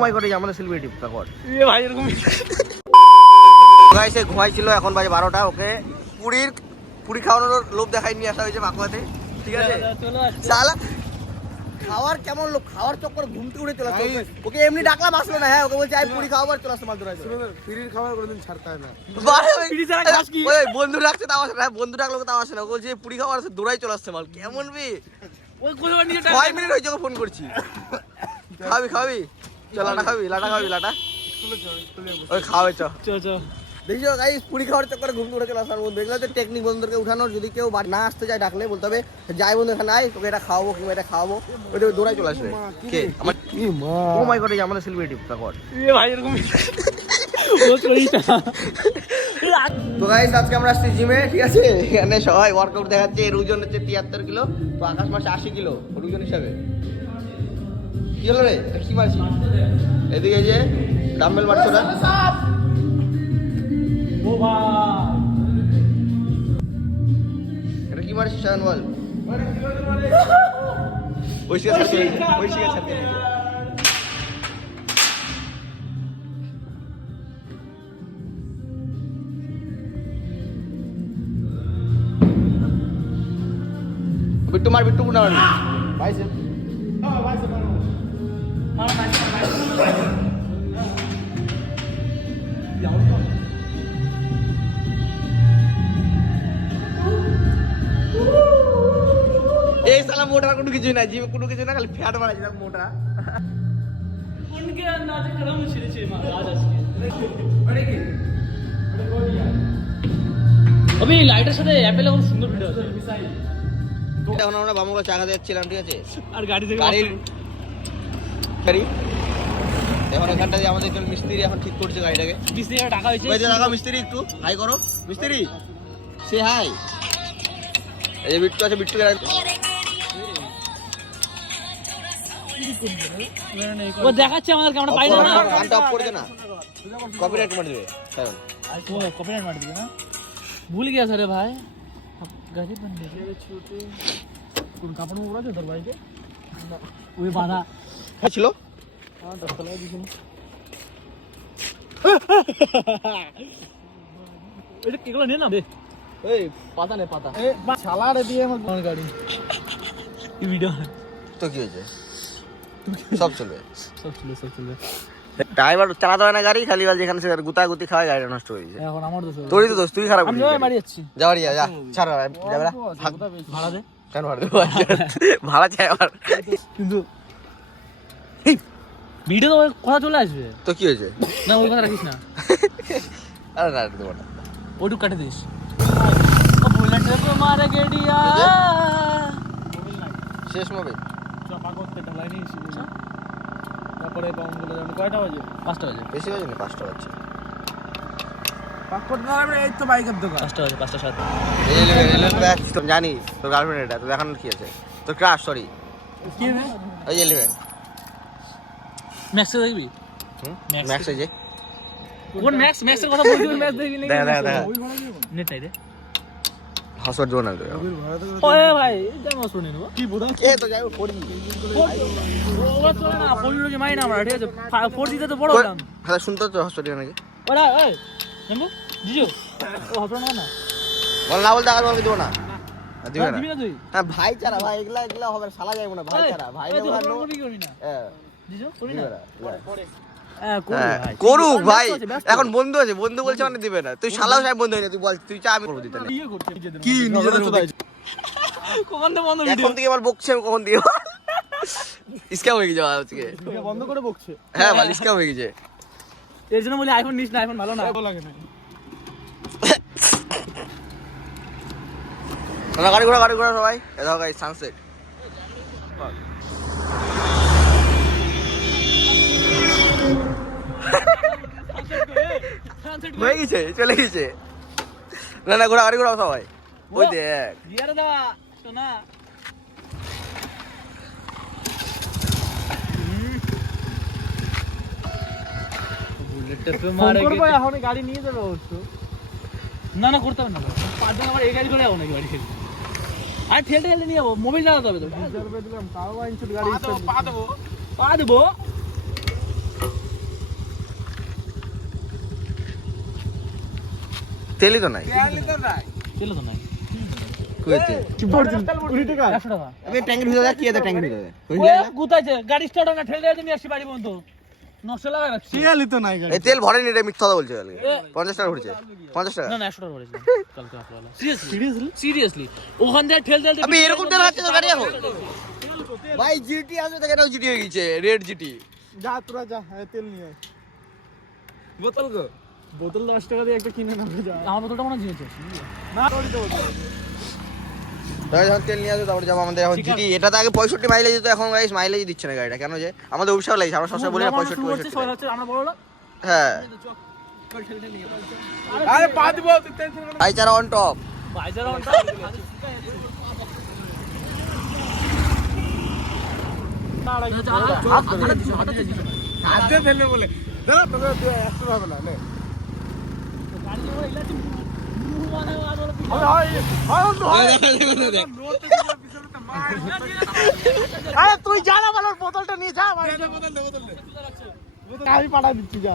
কয় করে আমাদের সেলিব্রিটি কর এ ভাই এরকম গাইস ঘুমাইছিল এখন বাজে 12টা ওকে পুরি খাওয়ানোর লোভ দেখাই নিয়ে আসা হয়েছে মাকুয়াতে ঠিক আছে শালা খাওয়ার কেমন লোক খাওয়ার চক্কর ঘুমতে উড়ে চলে আসছে ওকে এমনি ডাকলাম আসলো না হ্যাঁ ওকে বলছে আই পুরি খাওয়াবার চলে আসছে মাল ধরে ফ্রির খাবার কোনোদিন ছাড়তে হয় না। ওই বন্ধু ডাকছে তাও আসে না বন্ধু ডাকলো তাও আসে না ও বলছে পুরি খাওয়ার আছে দৌড়াই চলে আসছে মাল কেমন বে ওই কোথাও নিয়ে 6 মিনিট হয়েছে ওকে ফোন করছি খাবি চল লাটা খাবি লাটা ওই খাওয়াবে চ দেখছো গাইস পুরি খাওয়ার চক্করে ঘুম উড়ে চলে আসার বন্ধু দেখলে তো টেকনিক বন্ধুদেরকে উঠানোর যদি কেউ না আসতে চায় ডাকলে বলতে হবে যাই বন্ধু এখানে আয় তোকে এটা খাওয়াবো কিংবা এটা খাওয়াবো ওই দৌড়াই চলে আসবে কে আমার ও মাই গড এই আমাদের সেলিব্রিটি কর এ ভাই এরকম ও চড়িটা তো গাইস আজকে আমরা আসছি জিমে ঠিক আছে এখানে সবাই ওয়ার্কআউট দেখাচ্ছে এর ওজন হচ্ছে 73 কিলো তো আকাশ মাসে 80 কিলো ওর ওজন হিসাবে কি হলো রে এটা কি মারছিস এদিকে এই যে ডাম্বেল মারছো না ও ভাই এটা কি মারছিস শান বল ওই শিখে ছাড়তে বিট্টু মার বাইসেপ এই সালা মোটা কোনো কিছু না জিমে কোনো কিছু না খালি ফ্যাট বাড়াইছে মোটা उनके अंदाज करम छिड़छे मार आज আজকে আরে কি अभी লাইটের সাথে অ্যাপেল খুব সুন্দর ভিডিও আছে মিসাইল এখন আমরা বামুগা চা খেতে যাচ্ছিলাম ঠিক আছে আর গাড়ি এখন এখানটা যে আমাদের একজন মিস্ত্রি এখন ঠিক করছে গাড়িটাকে মিস্ত্রি টাকা হয়েছে ওই যে টাকা মিস্ত্রি একটু হাই করো মিস্ত্রি সে হাই এই যে বিট্টু আছে বিট্টু ও দেখাচ্ছে আমাদেরকে আমরা পাই না গানটা অফ করে দে না কপিরাইট মার দেবে কারণ ও কপিরাইট মার দিবে না ভুল গিয়া স্যার ভাই গাড়ি বন্ধ গেছে ছোটে কোন কাপড় মুড়া আছে তোর ভাইকে ওই বাধা ছিল হ্যাঁ 10 টাকা দিছেন এটা কেগুলো নে না বে এই পাতা নে পাতা এ শালা রে দিয়ে আমার গাড়ি এই ভিডিও তো কি হয়েছে সব চলবে সব চলে ড্রাইভার চালাতে হয় না গাড়ি খালি যেখানে সে গুতাগুতি খাওয়ায় গাড়িটা নষ্ট হয়ে যায় এখন আমার দোষ তোরই তো দোষ তুই খারাপ আমি মারি যাচ্ছি যাওয়ারি যা ছাড় যাবে ভাড়া দে কেন ভাড়া দেবো ভাড়া চাই আবার কিন্তু এই ভিডিও তো কথা চলে আসবে তো কি হয়েছে না ওই কথা রাখিস না আরে না দেবো না ওইটুক কাটে দিস বুলেট কো মারে গেডিয়া শেষ মোবাইল চাপা করতে ঢালাই নিয়ে তারপরে বাউন্ডগুলো যাবে কয়টা বাজে 5টা বাজে বেশি বাজে না 5টা বাজছে পাকড় না হবে এই তো বাইকের দোকান 5টা বাজে 5টা 7 তো জানি তোর গার্লফ্রেন্ড এটা তো দেখানোর কি আছে তোর ক্রাশ সরি কি রে ওই যে 11 ম্যাক্স দেখবি ম্যাক্স এই যে কোন ম্যাক্সের কথা বলছিস ম্যাক্স দেখবি নাকি দেখা নেট নাই রে হাসর জোন আছে ওয়ে ভাই জানো শুনে নেব কি বুড়া এ তো যাই পড়ি ওরা তো না ফোর কি মাইনা আমরা ঠিক আছে ফোর দিতে তো বড় দাম হ্যাঁ শুনতে তো হসপিটাল নাকি ওরা এই জানো জিজু ও হতো না বল না বল টাকা তোমাকে দেবো না দিবে না দিবি না তুই হ্যাঁ ভাইচারা ভাই এগুলা হবে শালা যাইবো না ভাইচারা ভাই তুই করি না হ্যাঁ জিজু করি না করুক ভাই এখন বন্ধু আছে বন্ধু বলছে মানে দিবে না তুই শালাও সাহেব বন্ধু হয়নি তুই বল তুই চা আমি করবো দিতে না কি নিজেদের মধ্যে কখন তো বন্ধ এখন থেকে আমার বকছে আমি কখন দিয়ে স্ক্যাম হয়ে গেছে আজকে বন্ধ করে বকছে হ্যাঁ ভাই স্ক্যাম হয়ে গেছে এর জন্য বলি আইফোন নিস না আইফোন ভালো না ভালো লাগে না গাড়ি ঘোড়া সবাই এ দেখো গাইস সানসেট হয়ে গেছে চলে গেছে না গাড়ি ঘোড়া সবাই ওই দেখ গিয়ারে দাও শোনা বুলেটটা পে মারে করব এখন গাড়ি নিয়ে যাবে অবশ্য না করতে হবে না পাঁচ জন আবার এই গাড়ি করে যাবো নাকি গাড়ি আর ঠেলতে নিয়ে যাবো মোবাইল চালাতে হবে তো 2000 টাকা দিলাম তাও আইনছুট গাড়ি পা দেবো তেলই তো নাই। তেল তো নাই। কইতে 20 টাকা 100 টাকা। আমি ট্যাঙ্কের ভিতরে যা কি আছে ট্যাঙ্কের ভিতরে কোথায় গাড়ি স্টার্ট হয় না, ঠেলে ঠেলে নিয়ে আসি বাড়ি পর্যন্ত। নষ্ট লাগা রাখছি। তেলই তো নাই গাড়ি। এই তেল ভরেনি রে, মিথ্যা কথা বলছে কালকে। 50 টাকা ভরেছে, 50 টাকা। না না 100 টাকা ভরেছি কালকে রাত্রেবেলা। সিরিয়াসলি ওখান থেকে ঠেল ঠেল আমি এরকম তেল আছে তো গাড়ি এখন ভাই। জিটি আসবে তো, এটাও জিটি হয়ে গেছে, রেড জিটি। যা তোরা যা, তেল নিয়ে আয়। বোতল গো, বোতল 10 টাকা দিয়ে একটা কিনে নাও যা। আমার বোতলটা মনে জিনিস না তোরই তো বোতল। তাহলে যখন তেল নিয়ে আসবে তারপরে যাবো আমাদের এখন জিটি। এটা তো আগে 65 মাইলেজ দিত, এখন গাইস মাইলেজ দিচ্ছে না গাড়িটা। কেন যে আমাদের অভিশাপ লাগছে, আমরা সবসময় বলি না 65। আমরা বড় লোক। হ্যাঁ আরে পা দিব, তুই টেনশন কর না। ভাইচারা অন টপ। বাইজার অনটা হাত দিয়ে ফেলবে বলে। দাঁড়া তোকে 100 হবে না নে। গাড়ি যে ইলাচি মুহ মানে আর আরে তুই যা না বলার বোতলটা নিয়ে যা ভাই। বোতল দে, বোতল দে। আমি পাঠা দিচ্ছি যা।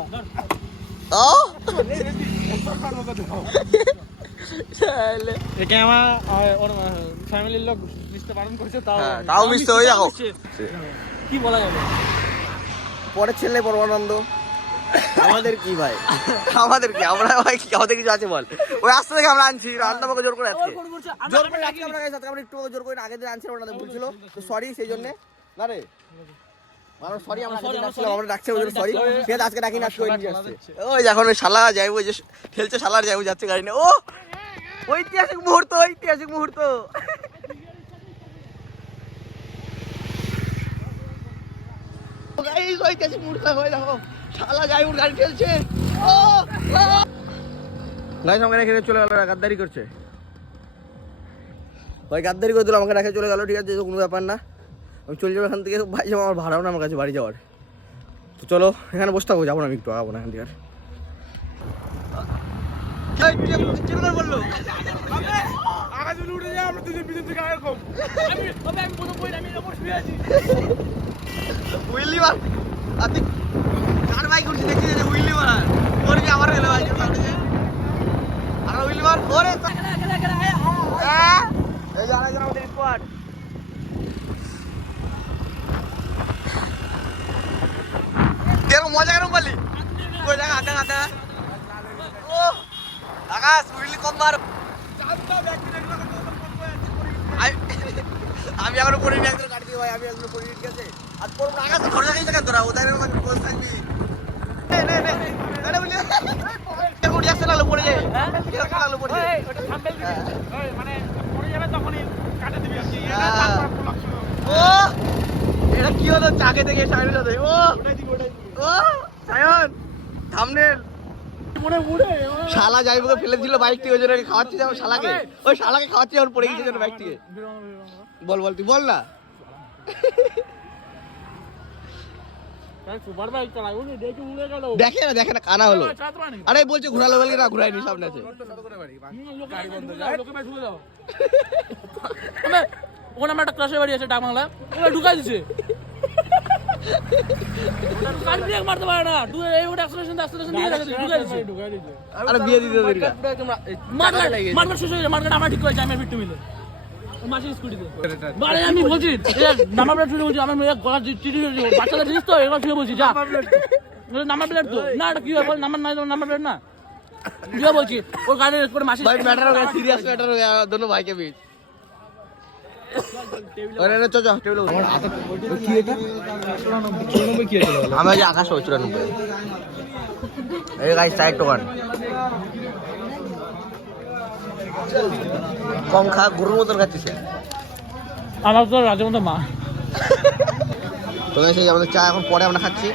ও এটা আমার ওর ফ্যামিলির লোক মিশতে বারণ করেছে, তাও হ্যাঁ, তাও মিশতে হয়ে যাও। কি বলা যাবে। পরের ছেলে পরমানন্দ। আমাদের কি ভাই, আমাদের কি, আমরা ভাই কি, আমাদের কিছু আছে বল? ওই আসতে থেকে আমরা আনছি, রান্না আমাকে জোর করে আজকে জোর করে রাখছি। আমরা গাইস আমরা একটু জোর করে আগে দিন আনছিলাম, ওনাদের ভুল ছিল তো সরি সেই জন্য। না রে মানুষ সরি, আমরা আগে রাখছিলাম, আমরা রাখছি ওদের সরি। ঠিক আছে আজকে রাখি না, আজকে ওই নিয়ে আসছে। ওই এখন ওই শালা যাইবো, যে খেলছে শালার যাইবো, যাচ্ছে গাড়ি নিয়ে। ও ঐতিহাসিক মুহূর্ত, ঐতিহাসিক মুহূর্ত। গাইস ঐতিহাসিক মুহূর্ত হয়ে দেখো, শালা যাইবো গাড়ি ঠেলছে। ও গাইস আমাকে রেখে চলে গেল, গাদ্দারি করছে ভাই, গাদ্দারি করে দিল, আমাকে রেখে চলে গেল। ঠিক আছে কোনো ব্যাপার না, আমি চলে যাবো এখান থেকে। ভাই যাবো, আমার ভাড়াও না আমার কাছে বাড়ি যাওয়ার। তো চলো এখানে বসে থাকবো, যাবো না, আমি একটু আগাবো না এখান থেকে। বললো আকাশে উড়ে যা, আমরা দুজন পিছন থেকে আগে কম। আমি বলবো কই আমি এর উপর শুয়ে আছি। উইলি মার আতি কার বাইক উঠছে দেখছি যে উইলি মার ওর কি আমার গেল বাইকের সামনে যে আর উইলি মার ওরে এই জানা জানা আমাদের স্কোয়াড। কেরম মজা কেরম বলি কই দেখা দেখা দেখা। ও আকাশ উইলি কম মার। আমি এখনো পড়ি নি, একজন গাড়ি দিয়ে ভাই, আমি এখনো পড়ি নি। ঠিক আছে আর তোর আকাশ ঘরে যাই কেন তোরা, ওদের আমাকে বস থাকবি। নে নে নে আরে বলি এখন রিঅ্যাকশন আলো পড়ে যায়, রিঅ্যাকশন আলো পড়ে যায়। ওটা থাম্বেল দিবি। ওই মানে পড়ে যাবে তখনই কাটে দিবি আর কি। ও এটা কি হলো, চাকে থেকে সাইড হয়ে যায়। ও ও সায়ন থাম্বনেল মনে মুড়ে শালা যাইবকে ফেলে দিল বাইকটি, ওই জন্য খাওয়াচ্ছি যেমন শালাকে, ওই শালাকে খাওয়াচ্ছি যখন পড়ে গেছে জন্য বাইকটিকে। বল বল তুই বল না। সুপার বাইক চালাবো নি, দেখে উড়ে গেল। দেখে না কানা হলো। আরে বলছে ঘুরালো বলে না, ঘুরাইনি, সামনে আছে। ওখানে আমার একটা ক্লাসের বাড়ি আছে ডাক বাংলা, ওরা ঢুকাই দিছে। গাড়ি ব্রেক মারতে পারে না, এই ওটা অ্যাক্সেলারেশন দিয়ে ঢুকাই দিছে। আরে বিয়ে দিতে দেরি না। মার্কেট শেষ হয়ে গেছে, মার্কেট আমরা ঠিক করেছি, আমি ফিরতে মিলে মাসি স্কুটিতে। বারে আমি বলছি নাম্বার প্লেট বলছি, আমার মেয়ে গলা চিঠি বাচ্চাদের জিনিস তো এবার শুনে বলছি যা নাম্বার প্লেট তো না, এটা কি হয় বল, নাম্বার নাই নাম্বার প্লেট না যা বলছি। ওর গাড়ি করে মাসি भाई मैटर हो गया, सीरियस मैटर हो गया दोनों भाई के बीच। अरे ना चलो टेबल আমি আজ আকাশ 94। এই গাইস সাইড টোকান কম খা, গরুর মতন খাচ্ছিস। আমার তো রাজের মতো মা। তো গাইস এই আমাদের চা এখন পরে আমরা খাচ্ছি।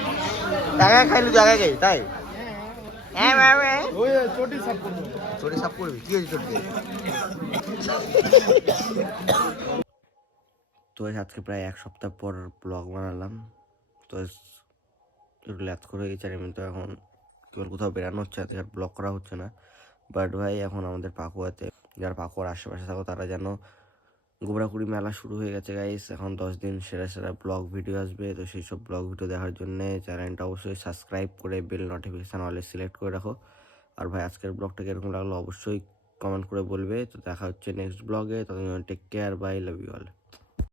জায়গায় খাইলি জায়গায় খাই তাই। হ্যাঁ হ্যাঁ ওই চটি সাপ করব। চটি সাফ করবি, কি হয়েছে চটি? তো আজকে প্রায় এক সপ্তাহ পর ব্লগ বানালাম। তো একটু ল্যাথ করে গেছে, আর এমনি তো এখন কেবল কোথাও বেরানো হচ্ছে, আজকে আর ব্লগ করা হচ্ছে না। বাট ভাই এখন আমাদের পাকুয়াতে, যারা পাকুয়ার আশেপাশে থাকো তারা যেন গোবরাকুড়ি মেলা শুরু হয়ে গেছে গাইস। এখন 10 দিন সেরা সেরা ব্লগ ভিডিও আসবে। তো সেই সব ব্লগ ভিডিও দেখার জন্য চ্যানেলটা অবশ্যই সাবস্ক্রাইব করে বেল নোটিফিকেশান অলে সিলেক্ট করে রাখো। আর ভাই আজকের ব্লগটা কিরকম লাগলো অবশ্যই কমেন্ট করে বলবে। তো দেখা হচ্ছে নেক্সট ব্লগে। ততক্ষণ take care, bye, love you all.